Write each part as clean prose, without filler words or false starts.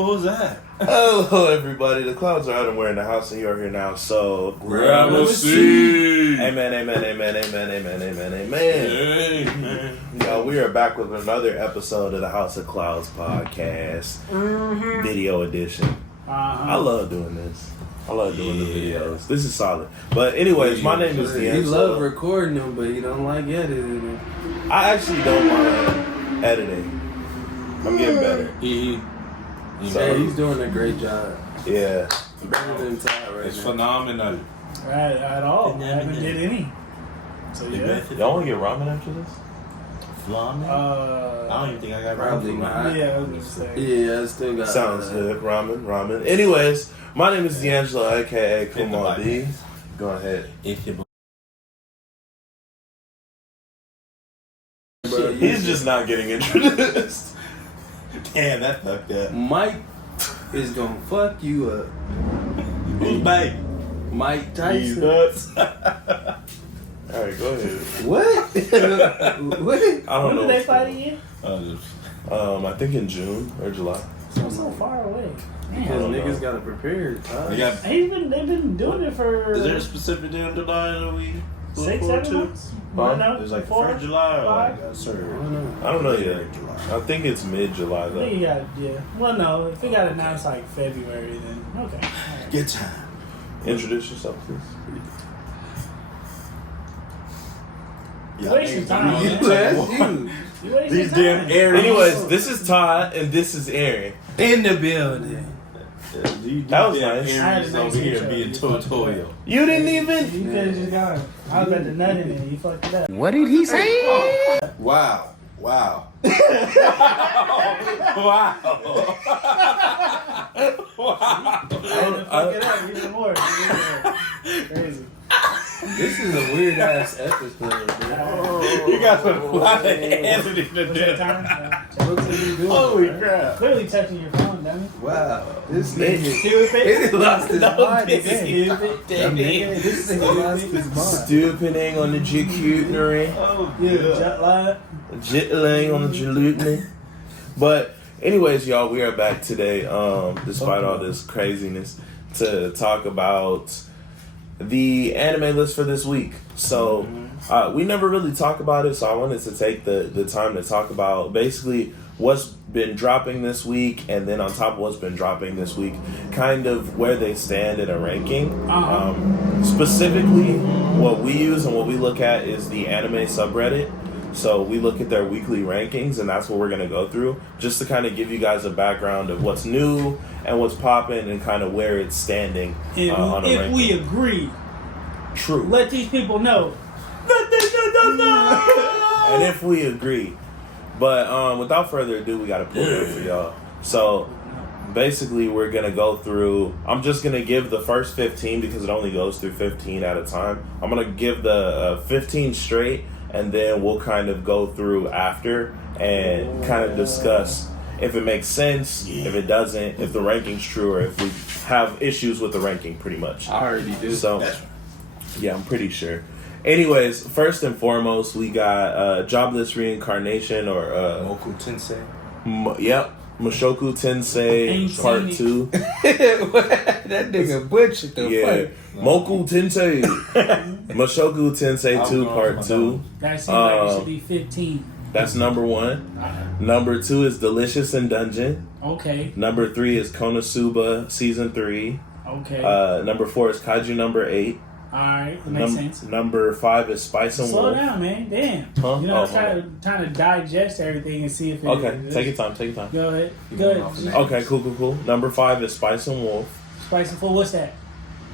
Oh, who's that? Hello, everybody. The clouds are out and we're in the house, and you are here now. So grab a seat. Amen, amen, amen, amen, amen, amen, amen. Amen. Yo, we are back with another episode of the House of Clouds podcast, video edition. I love doing this. I love doing the videos. This is solid. But anyways, my name is D'Angelo. He love recording them, but he don't like editing them. I actually don't mind editing. I'm getting better. He's doing a great job. Yeah. Better than Todd right It's now. phenomenal. Right, at all. I haven't did any. So yeah. Y'all want to get ramen after this? Flamen? I don't even think I got Probably ramen. not. Yeah, I was gonna say. Yeah, I still got Sounds good. Ramen. Anyways, my name is D'Angelo, aka Kumar D. Go ahead. If you Bro, He's just not getting introduced. Damn, that fucked up. Mike is gonna fuck you up. Who's back? Mike These Tyson. nuts. Alright, go ahead. What? What? I don't When know. did they fight again? I think in June or July. So far away. Because don't niggas know. gotta prepare. Todd. They've been doing it for Is there a specific day in July that we look 6, forward 7 to? months. Huh? No, There's like 4, 1st of July or 5. like sir. I don't know. I don't know yet. July. I think it's mid-July I though. think you got, yeah. Well, no, if it got announced like February, then okay. All right. Good time. Introduce yourself, please. You wasting time. You man. asked you. You wasting These time. damn Aries. Anyways, this is Todd and this is Aaron. In the building. That was nice. I had Aries a nice over here intro. being tutorial. You didn't even. You could have just gone. I was about to nut in it. You fucked it up. What did he say? Wow. Wow. I had to fuck it up even more. Crazy. This is a weird ass episode, man. You got a lot of editing to What's that do. time? What's he doing? Holy man? crap. Clearly touching your phone, dummy. Wow. This They- nigga. Stupid. He lost his mind Stupid. again. Nigga, this nigga lost his mind. Stupiding on the Jacutnery. Oh, Yeah, jet lag. Jitling on the Jalutney. But anyways, y'all, we are back today, despite all this craziness, to talk about the anime list for this week. So we never really talk about it, so I wanted to take the time to talk about basically what's been dropping this week, and then on top of what's been dropping this week, kind of where they stand in a ranking. Specifically, what we use and what we look at is the anime subreddit. So we look at their weekly rankings, and that's what we're going to go through, just to kind of give you guys a background of what's new and what's popping and kind of where it's standing on a If ranking. we agree, True. let these people know. And if we agree. But without further ado, we got to pull it up for y'all. So basically, we're going to go through, I'm just going to give the first 15 because it only goes through 15 at a time. I'm going to give the 15 straight, and then we'll kind of go through after and kind of discuss if it makes sense, if it doesn't, if the ranking's true, or if we have issues with the ranking, pretty much. I already do. So, yeah, I'm pretty sure. Anyways, first and foremost, we got Jobless Reincarnation, or Moku Tensei. Mushoku Tensei Ain't Part seen 2. That nigga butchered the Yeah, fuck. Moku Tensei. Mushoku Tensei I'm 2 going Part for 2. That seems like it should be 15. That's number 1. Number 2 is Delicious in Dungeon. Okay. Number 3 is Konosuba Season 3. Okay. Number 4 is Kaiju number 8. Alright. That makes sense. Number 5 is Spice and Slow Wolf. down, man. Damn. Huh? You know, Oh, I'm trying to digest everything and see if it Okay, is. take your time. Go ahead. You Go going ahead. off the Okay, cool. Number 5 is Spice and Wolf. Spicy Full. What's that?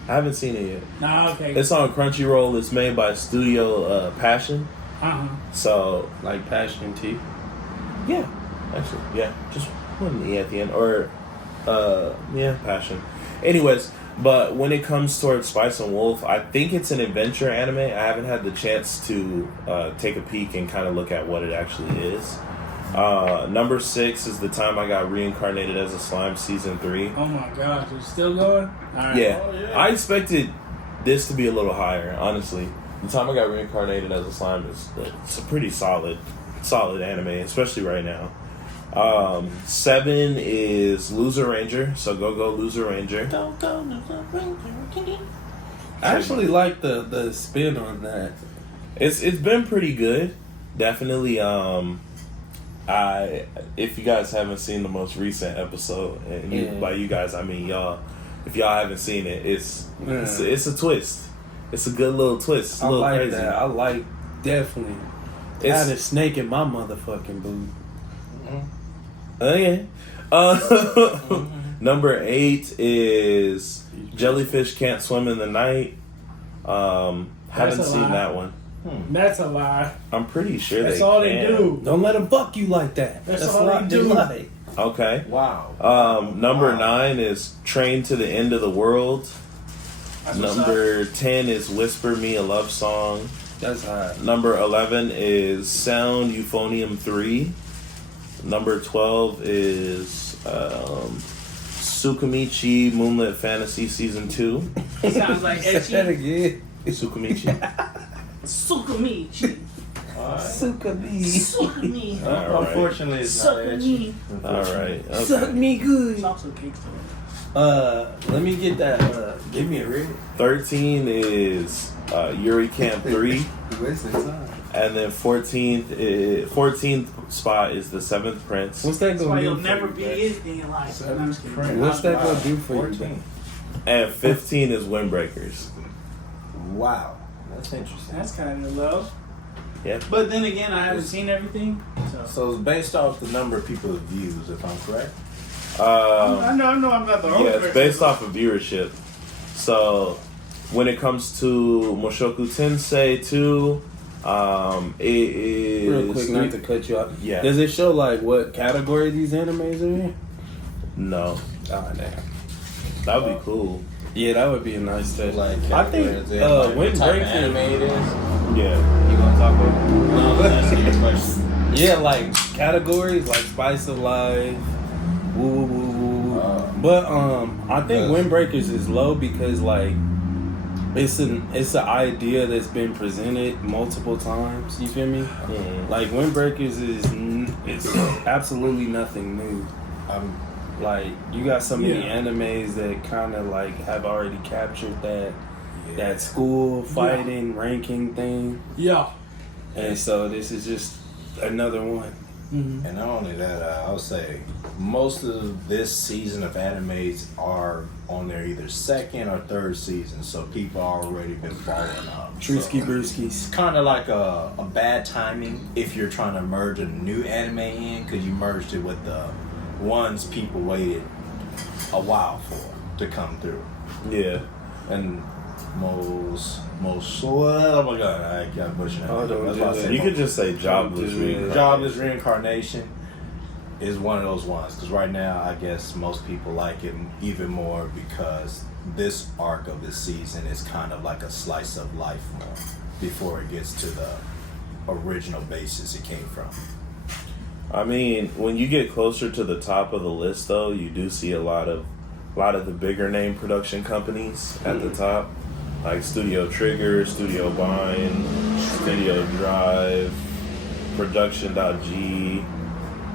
I haven't seen it yet. Nah, okay. It's on Crunchyroll. It's made by Studio Passion. So, Like Passion Tea. yeah. Actually, yeah. Just one E at the end. Or, Passion. Anyways, but when it comes towards Spice and Wolf, I think it's an adventure anime. I haven't had the chance to take a peek and kind of look at what it actually is. Number 6 is The Time I Got Reincarnated as a Slime Season 3. Oh my gosh, it's still going? Alright. Yeah. Oh, yeah. I expected this to be a little higher, honestly. The Time I Got Reincarnated as a Slime is it's a pretty solid anime, especially right now. 7 is Loser Ranger, so go Loser Ranger. I actually like the spin on that. It's been pretty good, definitely. If you guys haven't seen the most recent episode, and by you guys I mean y'all, if y'all haven't seen it, it's a twist. It's a good little twist. It's a I little like crazy. that. I like definitely. Had a snake in my motherfucking boot. Okay. Number 8 is Jellyfish Can't Swim in the Night. Haven't That's a seen lie. that one. That's a lie. I'm pretty sure That's they all can. they do. Don't let them fuck you like that. That's a all lot they do. like. Okay. Wow. Number Wow. 9 is Train to the End of the World. That's what's Number 10 is Whisper Me a Love Song. That's hot. Number 11 is Sound Euphonium 3. Number 12 is Tsukamichi Moonlit Fantasy Season 2. up. Sounds like Say that Echi. again. Tsukamichi. Sukamichi. Sukami. Sukami. All right. Unfortunately, it's not Suck edgy. me. Alright. Suck Okay. me good. It's also Kingston. Let me get that. Give me a rating. 13 is Yuri Camp 3. You wasting time. And then 14th spot is The Seventh Prince. What's that That's why gonna do you'll for never you, be bro? anything in life. No, I'm just kidding. What's that Wow. gonna do for you? 14. And 15 is Windbreakers. Wow. That's interesting. That's kind of low. Yeah. But then again, I haven't seen everything. So. So it's based off the number of people's views, if I'm correct. I know I'm not the only Yeah, person. it's based off of viewership. So when it comes to Mushoku Tensei 2, it is Real quick, not to cut you off. Yeah. Does it show like what category these animes are in? No, Oh damn. that would be cool. Yeah, that would be a nice touch. Like, I think what type of anime Windbreaker. it is. Yeah. You gonna talk about? No, I'm asking you a question. Yeah, like categories like Spice of Life. Woo woo woo woo. But I think Windbreakers is low because like it's an idea that's been presented multiple times. You feel me? Mhm. Like Windbreakers it's absolutely nothing new. Like you got so many animes that kind of like have already captured that school fighting ranking thing, Yeah. and so this is just another one. Mm-hmm. And not only that, I would say most of this season of animes are on their either second or third season, so people already been following up. Trusky So brewskis. it's kind of like a bad timing if you're trying to merge a new anime in, because you merged it with the ones people waited a while for to come through. Yeah. And most oh my god, I got butchered that. Oh, don't That's do why I that. said You could just say Jobless Don't do it. Reincarnation. Jobless Reincarnation is one of those ones, because right now I guess most people like it even more because this arc of this season is kind of like a slice of life more before it gets to the original basis it came from. I mean, when you get closer to the top of the list, though, you do see a lot of the bigger name production companies at the top, like Studio Trigger, Studio Bind, Studio Drive, Production.g.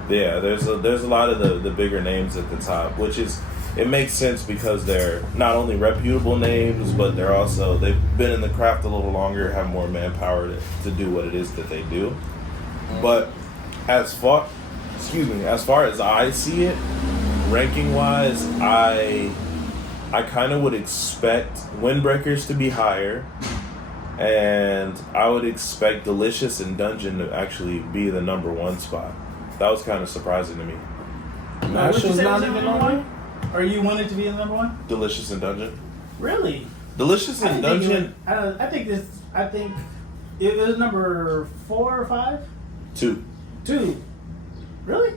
Yeah, there's a lot of the bigger names at the top, which is it makes sense because they're not only reputable names, but they've been in the craft a little longer, have more manpower to do what it is that they do. But as far as I see it, ranking wise, I kind of would expect Windbreakers to be higher, and I would expect Delicious and Dungeon to actually be the number 1 spot. That was kind of surprising to me. Would you say not was even number on one? Or you wanted to be in number one? Delicious and Dungeon. Really? Delicious and Dungeon. I think it was number 4 or 5. 2. 2. Really?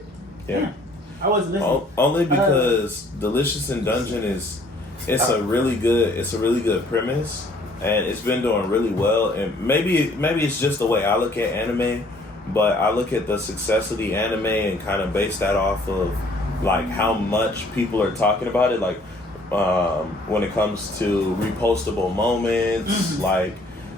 Yeah. I wasn't listening. Only because Delicious and Dungeon it's a really good premise, and it's been doing really well. And maybe it's just the way I look at anime, but I look at the success of the anime and kind of base that off of like how much people are talking about it. Like when it comes to repostable moments, like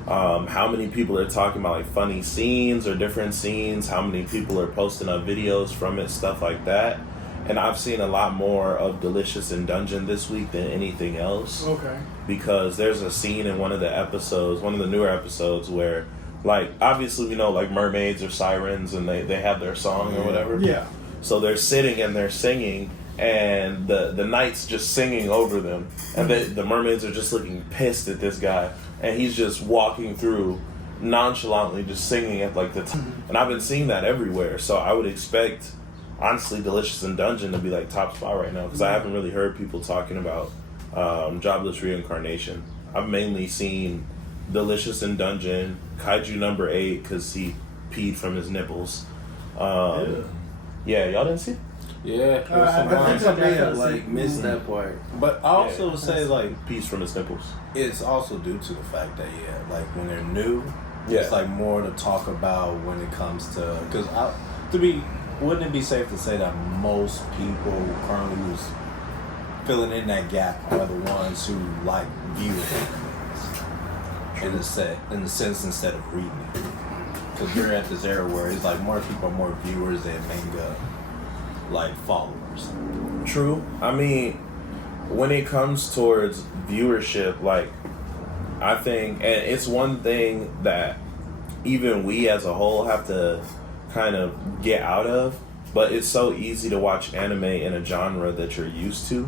how many people are talking about like funny scenes or different scenes, how many people are posting up videos from it, stuff like that. And I've seen a lot more of Delicious in Dungeon this week than anything else. Okay. Because there's a scene in one of the episodes, one of the newer episodes, where, like, obviously we know, like, mermaids or sirens and they have their song or whatever. Yeah. So they're sitting and they're singing, and the knight's just singing over them. And the mermaids are just looking pissed at this guy. And he's just walking through nonchalantly, just singing at, like, the And I've been seeing that everywhere. So I would expect, honestly, Delicious in Dungeon to be, like, top spot right now. Because I haven't really heard people talking about Jobless Reincarnation. I've mainly seen Delicious in Dungeon, Kaiju number 8 because he peed from his nipples. Yeah, y'all didn't see it? Yeah, I think I may have like missed that part. but I also would say like Pees from his nipples. it's also due to the fact that like when they're new, Yeah. it's like more to talk about when it comes to wouldn't it be safe to say that most people currently who's filling in that gap are the ones who like viewing in the sense instead of reading it, because we're at this era where it's like more people are more viewers than manga like followers. True. I mean, when it comes towards viewership, like, I think, and it's one thing that even we as a whole have to kind of get out of, but it's so easy to watch anime in a genre that you're used to,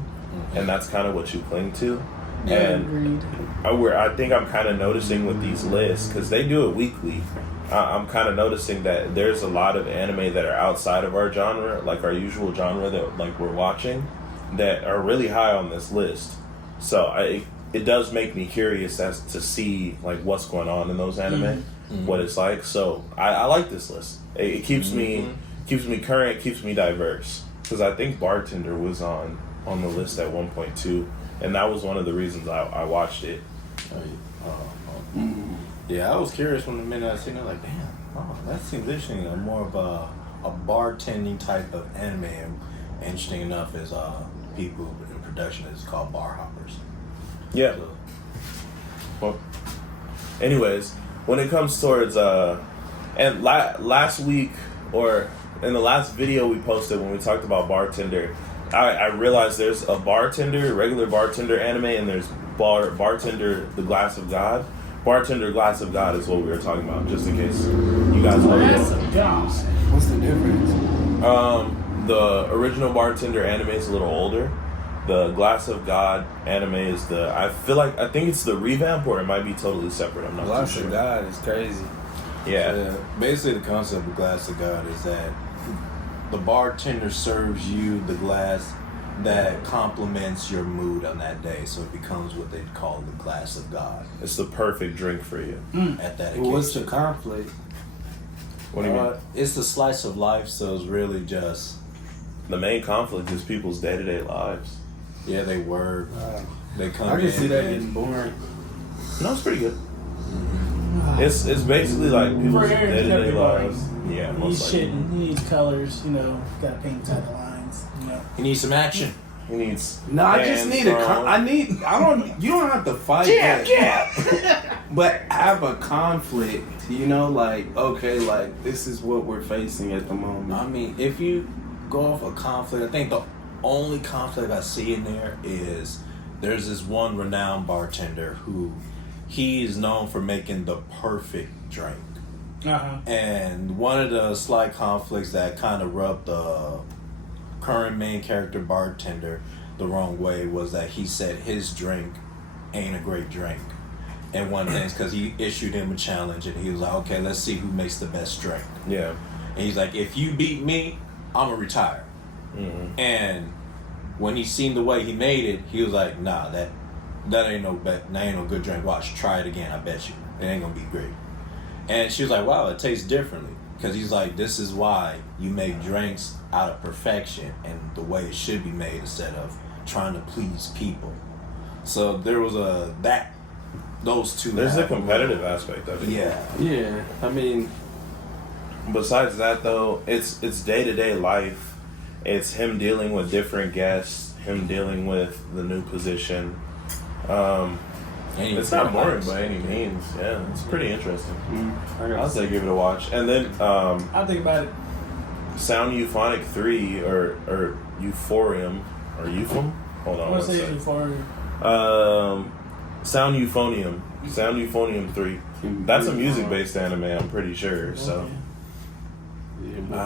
and that's kind of what you cling to. And I think I'm kind of noticing with these lists, because they do it weekly, I'm kind of noticing that there's a lot of anime that are outside of our genre, like our usual genre that like we're watching, that are really high on this list. So it does make me curious as to see like what's going on in those anime, what it's like. So I like this list. It keeps me current, keeps me diverse. Because I think Bartender was on the list at 1.2, and that was one of the reasons I watched it. Yeah, I was curious when the minute I seen it, like, damn, that seems interesting. More of a bartending type of anime. And interesting enough is people in production is called bar hoppers. Yeah. So, Well, anyways, when it comes towards and last week, or in the last video we posted when we talked about Bartender, I realized there's a regular Bartender anime, and there's Bartender The Glass of God. Bartender Glass of God is what we were talking about, just in case you guys know. Glass of God. What's the difference? The original Bartender anime is a little older. The Glass of God anime is I think it's the revamp, or it might be totally separate. I'm not Glass too of sure. God is crazy. Yeah. basically, the concept of Glass of God is that the bartender serves you the glass that complements your mood on that day, so it becomes what they call the Glass of God It's the perfect drink for you. at that occasion. Well, what's the conflict? What do you mean? It's the slice of life, so it's really just The main conflict is people's day-to-day lives. they work, they come I in. can see that and- getting boring. No, it's pretty good. It's basically like people's For Aaron's day-to-day gotta be boring. lives. Yeah, He's most likely. shitting. He needs colors. Gotta paint inside the lines. You need some action. He needs. No, I just hands need thrown. you don't have to fight that. But have a conflict, like, okay, like, this is what we're facing at the moment. I mean, if you go off a conflict, I think the only conflict I see in there is there's this one renowned bartender who he is known for making the perfect drink. And one of the slight conflicts that kind of rubbed the current main character bartender the wrong way was that he said his drink ain't a great drink. And one thing is because he issued him a challenge, and he was like, okay, let's see who makes the best drink. Yeah. And he's like, if you beat me, I'm gonna retire. Mm-hmm. And when he seen the way he made it, he was like, nah, that ain't no good drink. Watch, try it again. I bet you it ain't gonna be great. And she was like, wow, it tastes differently. Because he's like, this is why you make drinks out of perfection and the way it should be made instead of trying to please people. So there was those two. There's a have competitive little- aspect of it. Yeah. Yeah, I mean, Besides that, though, it's day-to-day life. It's him dealing with different guests, him dealing with the new position. It's not boring by any means. Yeah, it's pretty interesting. I I'll say give it a watch. And then I'll think about it. Sound Euphonic 3 or Euphorium or Euphom? Hold on I'm one gonna say second. before. Sound Euphonium. Sound Euphonium 3. That's a music based anime, I'm pretty sure. So I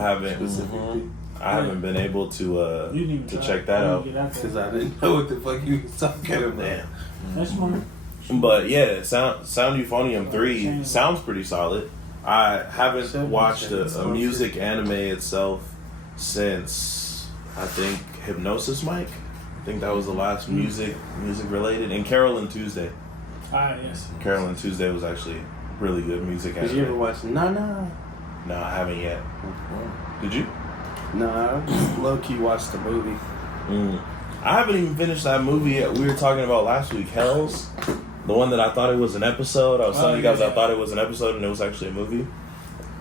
haven't been able to You didn't even try. check that out. Because I didn't know what the fuck you was talking about. That's smart. But yeah, Sound Euphonium 3 sounds pretty solid. I haven't watched a music anime itself since I think Hypnosis Mike. I think that was the last music related. And Carol and Tuesday. Yes. Carol and Tuesday was actually really good music Did you ever anime. watch Nana? No, I haven't yet. Did you? Nah, I just low key watched the movie. I haven't even finished that movie yet. We were talking about last week, Hells. The one that I thought it was an episode. I was telling you guys I thought it was an episode and it was actually a movie.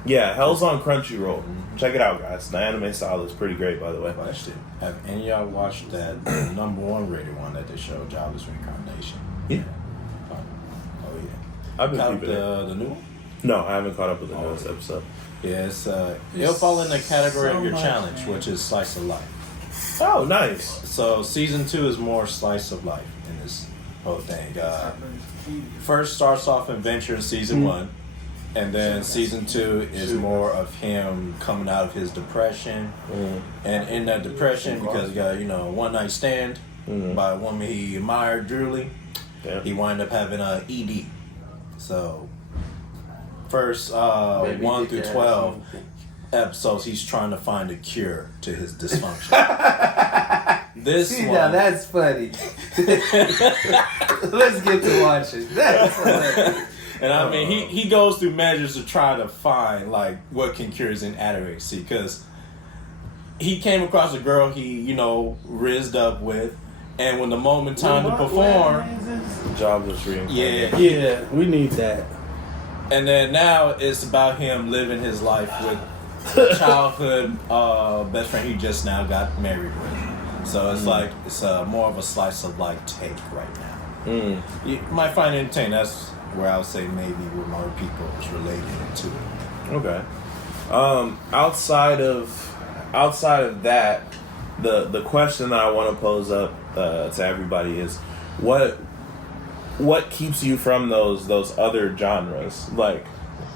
Yeah, Hell's on Crunchyroll. Check it out, guys. The anime style is pretty great, by the way. Question: have any of y'all watched that #1 rated one that they showed, Jobless Reincarnation? Yeah. Oh yeah. I've been Caught keeping it. the new one? No, I haven't caught up with the newest episode. Yeah, it'll fall in the category of your much, challenge, man. which is slice of life. Oh, nice. So season 2 is more slice of life in this whole thing. First starts off adventure in season 1, and then season 2 is more of him coming out of his depression, and in that depression because he got one night stand by a woman he admired dearly, Yeah. he wound up having a ED. So first 1 through 12 episodes, he's trying to find a cure to his dysfunction. This See, one, now that's funny. Let's get to watching. That's funny. and I mean, he goes through measures to try to find like what can cure his inadequacy, because he came across a girl he rizzed up with, and when the moment time to perform, Jobless Reincarnation. yeah, Yeah, we need that. and then now it's about him living his life with childhood best friend he just now got married with. So it's like it's more of a slice of life take right now. You might find it entertaining. That's where I would say maybe where more people is related to it. Okay. Outside of that, the question that I want to pose up to everybody is, what keeps you from those other genres? Like,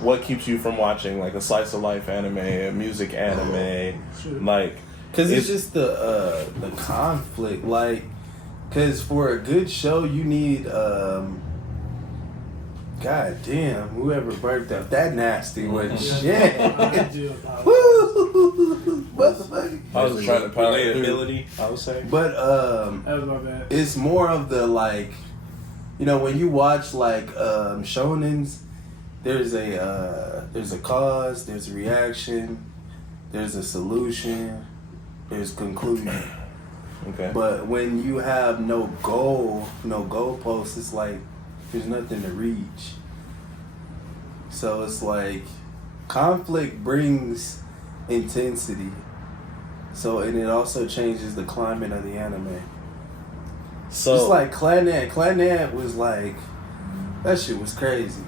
what keeps you from watching like a slice of life anime, a music anime, like? Cause it's just the conflict, like, cause for a good show you need god damn, whoever burped up that nasty one, shit. Woo, motherfucker. I was trying to power through. relatability, I would say. But That was my bad. it's more of the like, when you watch like shonens, there's a cause, there's a reaction, there's a solution, there's conclusion. Okay. But when you have no goal, no goalposts, it's like there's nothing to reach. So it's like conflict brings intensity. So, and it also changes the climate of the anime. So It's like Clannad. Clannad was like, that shit was crazy.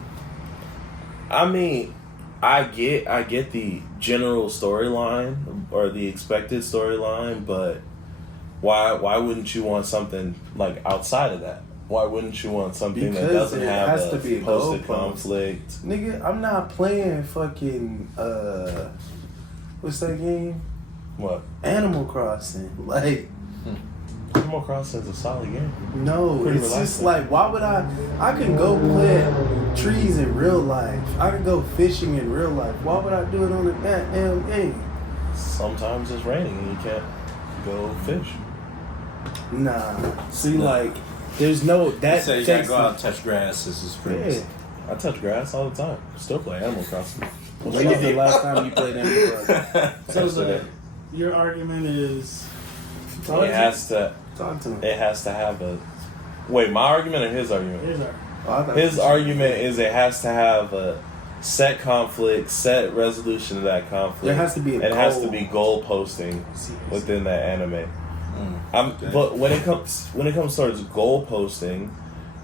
I mean, I get the general storyline or the expected storyline, but why wouldn't you want something like outside of that? Why wouldn't you want something that Because doesn't it have has to be a posted goalpost. conflict? Nigga, I'm not playing fucking, what's that game? What? Animal Crossing. Like, Animal Crossing's a solid game. no, Pretty it's just relaxing. like, why would I can go plant trees in real life. I can go fishing in real life. Why would I do it on the goddamn game? Sometimes it's raining and you can't go fish. Nah. See, like, there's no, that So you gotta takes go out and touch grass. This is pretty. Yeah. I touch grass all the time. Still play Animal Crossing. When was the last time you played Animal Crossing? So Yesterday. your argument is It has to. Talk to me. It has to have a. Wait, my argument or his argument? here's our Oh, I thought His you- argument is it has to have a set conflict, set resolution of that conflict. There has to be a It has to goal. be goal posting within that anime. Okay. But when it comes towards goal posting,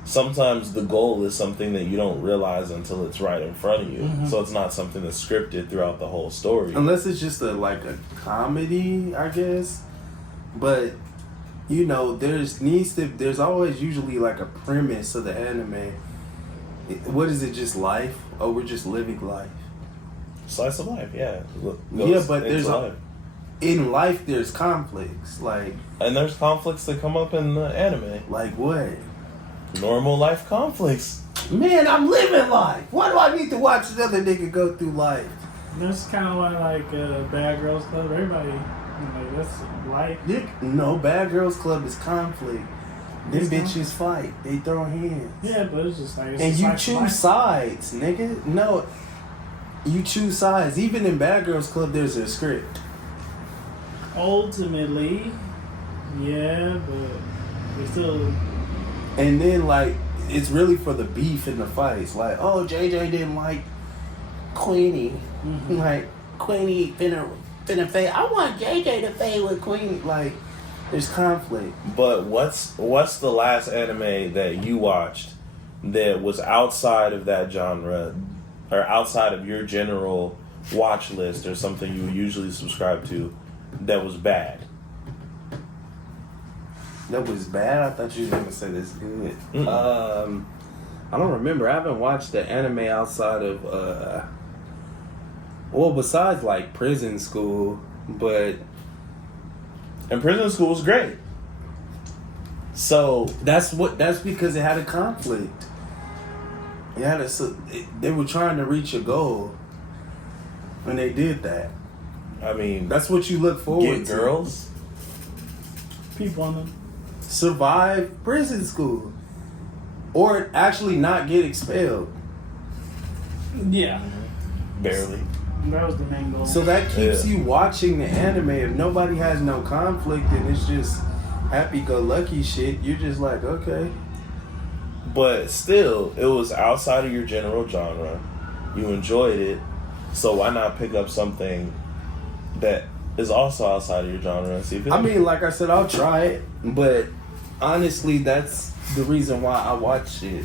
sometimes the goal is something that you don't realize until it's right in front of you. So it's not something that's scripted throughout the whole story. Unless it's just a comedy, I guess. But you know, there's always usually like a premise of the anime. What is it? Just life? Oh, we're just living life. Slice of life, yeah. Yeah, but into there's life. in life there's conflicts. And there's conflicts that come up in the anime. Like what? Normal life conflicts. Man, I'm living life. Why do I need to watch another nigga go through life? That's kind of like Bad Girls Club. Everybody, like, that's life. No, Bad Girls Club is conflict. Them It's not. bitches fight. They throw hands. Yeah, but it's just like it's And just you like choose life. sides, nigga. No, you choose sides. Even in Bad Girls Club, there's a script. Ultimately, yeah, but it's still. And then, it's really for the beef and the fights. Like, oh, JJ didn't like Queenie. Mhm. Like, Queenie finna fade. I want JJ to fade with Queenie. Like, there's conflict. But what's the last anime that you watched that was outside of that genre or outside of your general watch list or something you usually subscribe to that was bad? That was bad. I thought you were gonna say that's good. I don't remember. I haven't watched the anime outside of besides like Prison School, but And Prison School was great. So that's because it had a conflict. It had they were trying to reach a goal when they did that. I mean, That's what you look forward get to. girls. People on them. Survive prison school. Or actually not get expelled. Yeah, Barely. that was the main goal. So that keeps Yeah. you watching the anime. If nobody has no conflict and it's just happy-go-lucky shit, you're just like, okay. But still, it was outside of your general genre. You enjoyed it. So why not pick up something that is also outside of your genre and see if it I mean, like I said, I'll try it, but honestly, that's the reason why I watch it.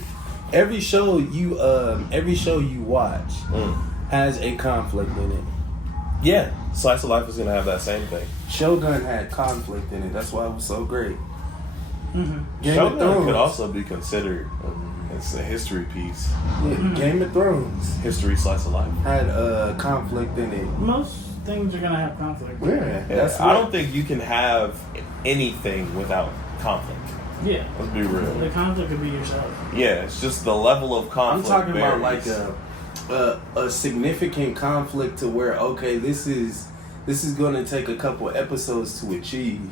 Every show you watch has a conflict in it. Yeah, Slice of Life is gonna have that same thing. Shogun had conflict in it. That's why it was so great. Mm-hmm. Game Shogun of Thrones could also be considered it's a history piece. Yeah, Game of Thrones History Slice of Life. had conflict in it. Most things are gonna have conflict. Yeah, Yeah, that's I what- don't think you can have anything without conflict. Yeah, Let's be the real. conflict could be yourself. Yeah, it's just the level of I'm conflict. talking about like varies. a significant conflict to where this is going to take a couple episodes to achieve.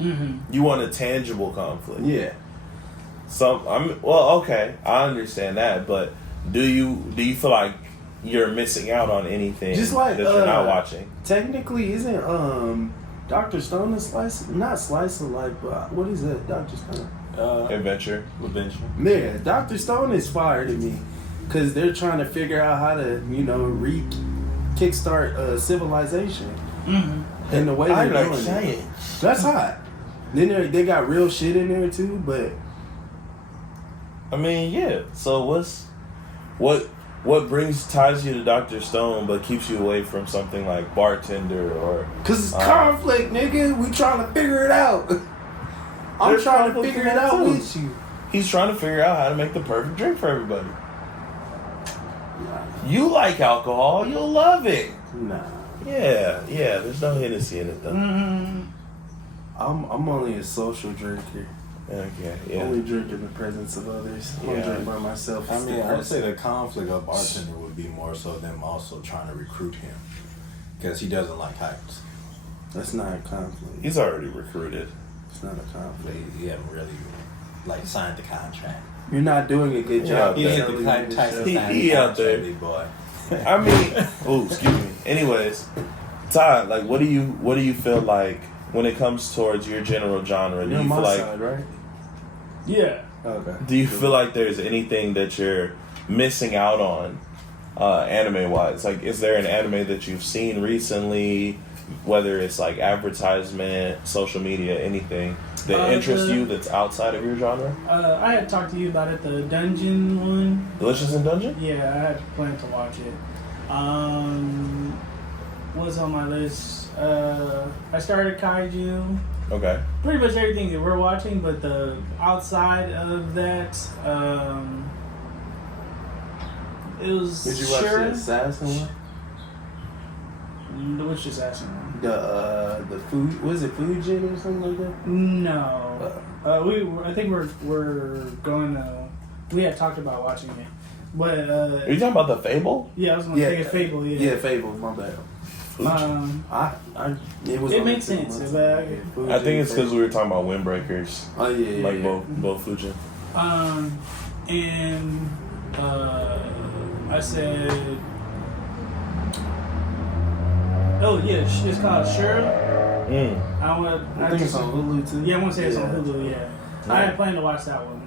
Mm-hmm. You want a tangible conflict. Yeah. Okay, I understand that, but do you feel like you're missing out on anything Just like, that you're not watching? Technically, isn't Dr. Stone not slice of life, but what is that, Dr. Stone? Adventure. Yeah, Dr. Stone is fire to me because they're trying to figure out how to, kickstart civilization. Mm-hmm. And the way they're doing it. That's hot. Then they got real shit in there too, but I mean, yeah. So what ties you to Dr. Stone but keeps you away from something like Bartender or cause it's conflict, nigga. We trying to figure it out. I'm There's trying to conflict figure in it that out too. with you. he's trying to figure out how to make the perfect drink for everybody. You like alcohol, you'll love it. Nah, Yeah. There's no Hennessy in it though. Mm-hmm. I'm only a social drinker. Okay. Yeah. Only drink in the presence of others. I don't Yeah. drink by myself. I It's mean, I would say depressing. the conflict of Bartender would be more so them also trying to recruit him because he doesn't like heights. That's not a conflict. He's already recruited. It's not a But conflict. he haven't really signed the contract. You're not doing a good job. Yeah, He of hit the selling this Tyson show. signed He the out there. contract, big boy. I mean, oh, excuse me. Anyways, Todd, like, what do you feel like when it comes towards your general genre? Do You're you on feel my like side, right? Yeah. Okay. do you feel like there's anything that you're missing out on, anime wise? Like, is there an anime that you've seen recently whether it's like advertisement, social media, anything that interests you that's outside of your genre? I had talked to you about it, the Dungeon one. Delicious in Dungeon? Yeah, I had planned to watch it. What's on my list? I started Kaiju. Okay. Pretty much everything that we're watching, but the outside of that, it was. Did you watch Shira? the assassin one? Which assassin one? The food was it Fujin or something like that? No. I think we're going to. We had talked about watching it, but Are you talking about the Fable? yeah, I was gonna take a Fable. Yeah, Fable. My bad. It was. It only makes 2 sense, months. but I think it's because we were talking about Windbreakers. Oh yeah, Like yeah. both Fujin. And I said, oh yeah, it's called Shira. Mm. I think it's on Hulu too. Yeah, I want to say it's on Hulu. Yeah, I had planned to watch that one.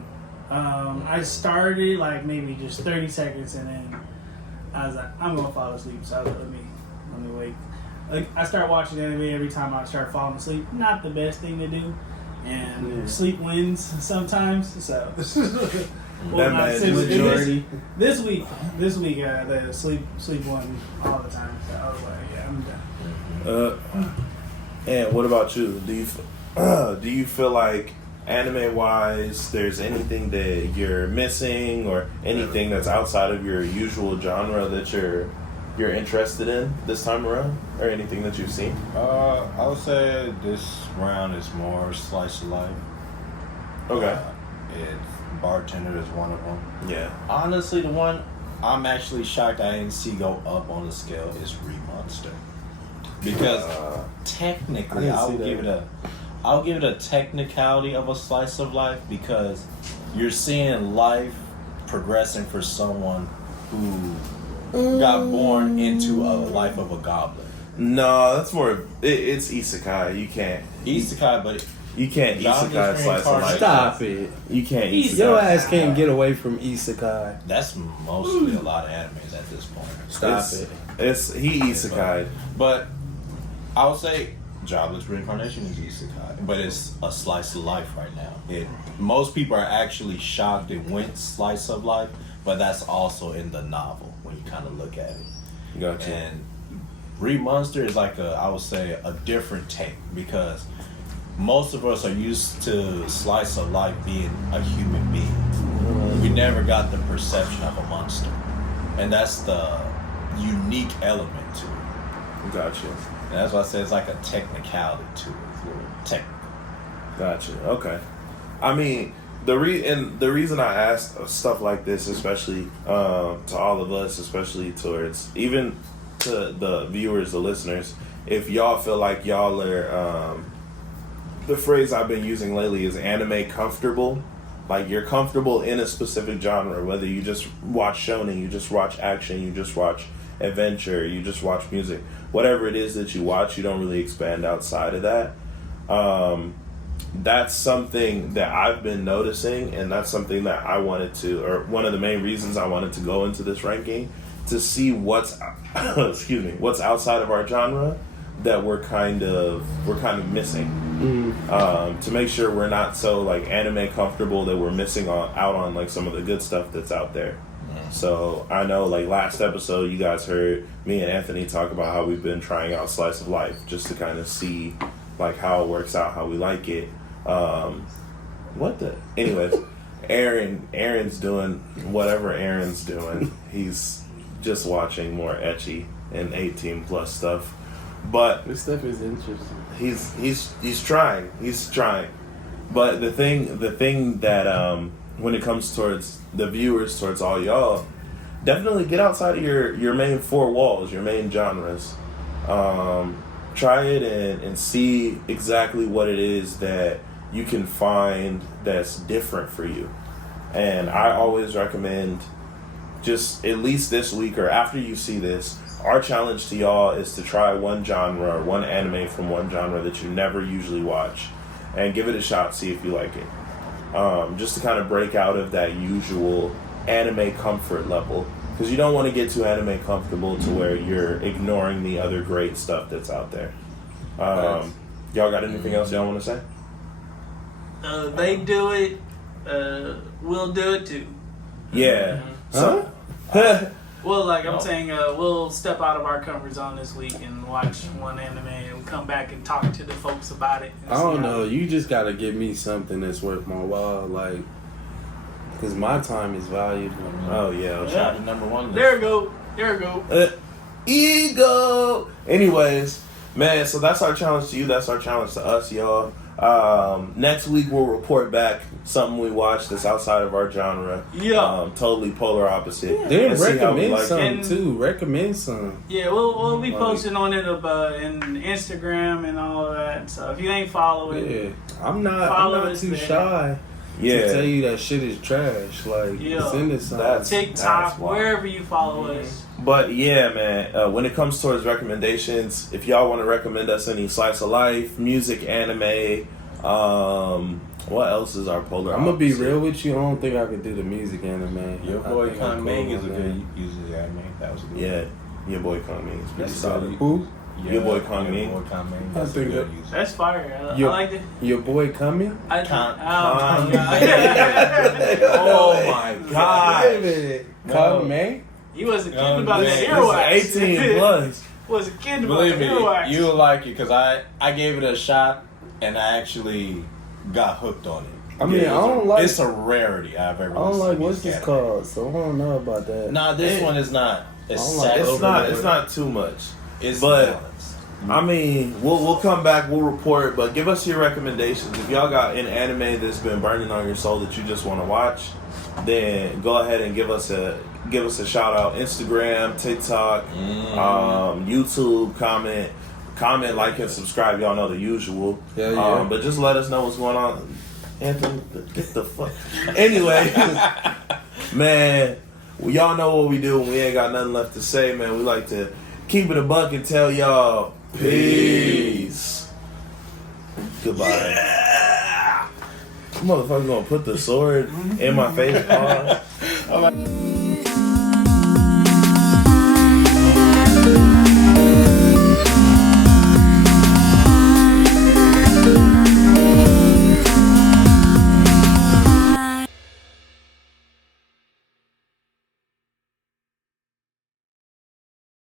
I started like maybe just 30 seconds, and then I was like, I'm gonna fall asleep. So I was like, let me wait. Like, I start watching anime every time I start falling asleep. Not the best thing to do, and sleep wins sometimes. So That man majority. This week, the sleep won all the time. So I was like, yeah, I'm done. And what about you? Do you feel like anime wise there's anything that you're missing or anything that's outside of your usual genre that you're interested in this time around, or anything that you've seen? I would say this round is more slice of life. Okay. It's Bartender is one of them. Yeah. Honestly, the one I'm actually shocked I didn't see go up on the scale is Remonster. Because technically, I didn't see I'll give it a technicality of a slice of life, because you're seeing life progressing for someone who got born into a life of a goblin. No, that's more. It's isekai. You can't. Isekai, but You can't Goblins isekai slice of life. Stop it. You can't isekai. Your ass can't get away from isekai. that's mostly a lot of animes at this point. Stop It's- it. It's he isekai. But I would say Jobless Reincarnation is isekai, but it's a slice of life right now. Most people are actually shocked it went slice of life, but that's also in the novel when you kind of look at it. Gotcha. And Remonster is like I would say a different take, because most of us are used to slice of life being a human being. We never got the perception of a monster, and that's the unique element to it. Gotcha. And that's why I say it's like a technicality to it. It's a little technical. Gotcha. Okay. I mean, the reason I ask stuff like this, especially to all of us, especially towards even to the viewers, the listeners, if y'all feel like y'all are, the phrase I've been using lately is anime comfortable. Like, you're comfortable in a specific genre, whether you just watch shonen, you just watch action, you just watch adventure, you just watch music, whatever it is that you watch, you don't really expand outside of that. That's something that I've been noticing, and that's something that I wanted to, or one of the main reasons I wanted to go into this ranking, to see what's excuse me, what's outside of our genre that we're kind of missing. To make sure we're not so like anime comfortable that we're missing out on like some of the good stuff that's out there. So I know, like, last episode you guys heard me and Anthony talk about how we've been trying out Slice of Life just to kind of see like how it works out, how we like it. Anyways, Aaron's doing whatever Aaron's doing. He's just watching more ecchi and 18 plus stuff, but This stuff is interesting. he's trying. But the thing that when it comes towards the viewers, towards all y'all, definitely get outside of your main four walls, your main genres. Try it and see exactly what it is that you can find that's different for you. And I always recommend, just at least this week or after you see this, our challenge to y'all is to try one genre or one anime from one genre that you never usually watch and give it a shot, see if you like it. Just to kind of break out of that usual anime comfort level, because you don't want to get too anime comfortable to where you're ignoring the other great stuff that's out there. Y'all got anything else y'all want to say? They do it. We'll do it too. Yeah. Huh? Well, like I'm saying, we'll step out of our comfort zone this week and watch one anime and come back and talk to the folks about it. I don't know. You just gotta give me something that's worth my while, like, because my time is valuable. Oh yeah. Shout out to number one. There we go. There we go. Ego. Anyways, man, so that's our challenge to you. That's our challenge to us, y'all. Next week we'll report back something we watched that's outside of our genre. Yeah. Totally polar opposite. Then And see how we recommend like it. some And- too. Recommend some. Yeah, we'll be posting on it in Instagram and all that. So if you ain't following, Yeah, I'm not Follow us too there. shy to tell you that shit is trash. Like, Yeah. send us some. That's TikTok, wild. wherever you follow us. But yeah, man, when it comes towards recommendations, if y'all want to recommend us any slice of life, music, anime, what else is our polar I'm gonna be opposite? real with you. I don't think I could do the music anime. Your I boy think I'm Kang Ming cool is a on good usually anime. That was a good Yeah, your boy Kang Ming is pretty That's solid. solid. Who? Your boy Kang Ming. Your boy Kang Ming. I That's a think good that- user. That's fire. I Yo. like it. Your boy coming? I, Con- oh, Oh my god. Wait a minute. No. Come man? He was a kid No, about the this- earwax. This is 18 plus. Was a kid about Believe the me, earwax. you'll like it because I gave it a shot and I actually got hooked on it. I mean, I don't like. It's a rarity I've ever. I don't listened like to what's music this anime. called, so I don't know about that. Nah, this one is not. It's I don't like sad. It's Over not. there. It's not too much. It's but- balanced. I mean, we'll come back. We'll report. But give us your recommendations. If y'all got an anime that's been burning on your soul that you just want to watch, then go ahead and give us a shout out. Instagram, TikTok, YouTube. Comment, like, and subscribe. Y'all know the usual. Yeah, yeah. But just let us know what's going on. Anthony, get the fuck. Anyway, man, y'all know what we do when we ain't got nothing left to say, man. We like to keep it a buck and tell y'all peace. Goodbye. Yeah. Motherfucker gonna put the sword in my face. Pause.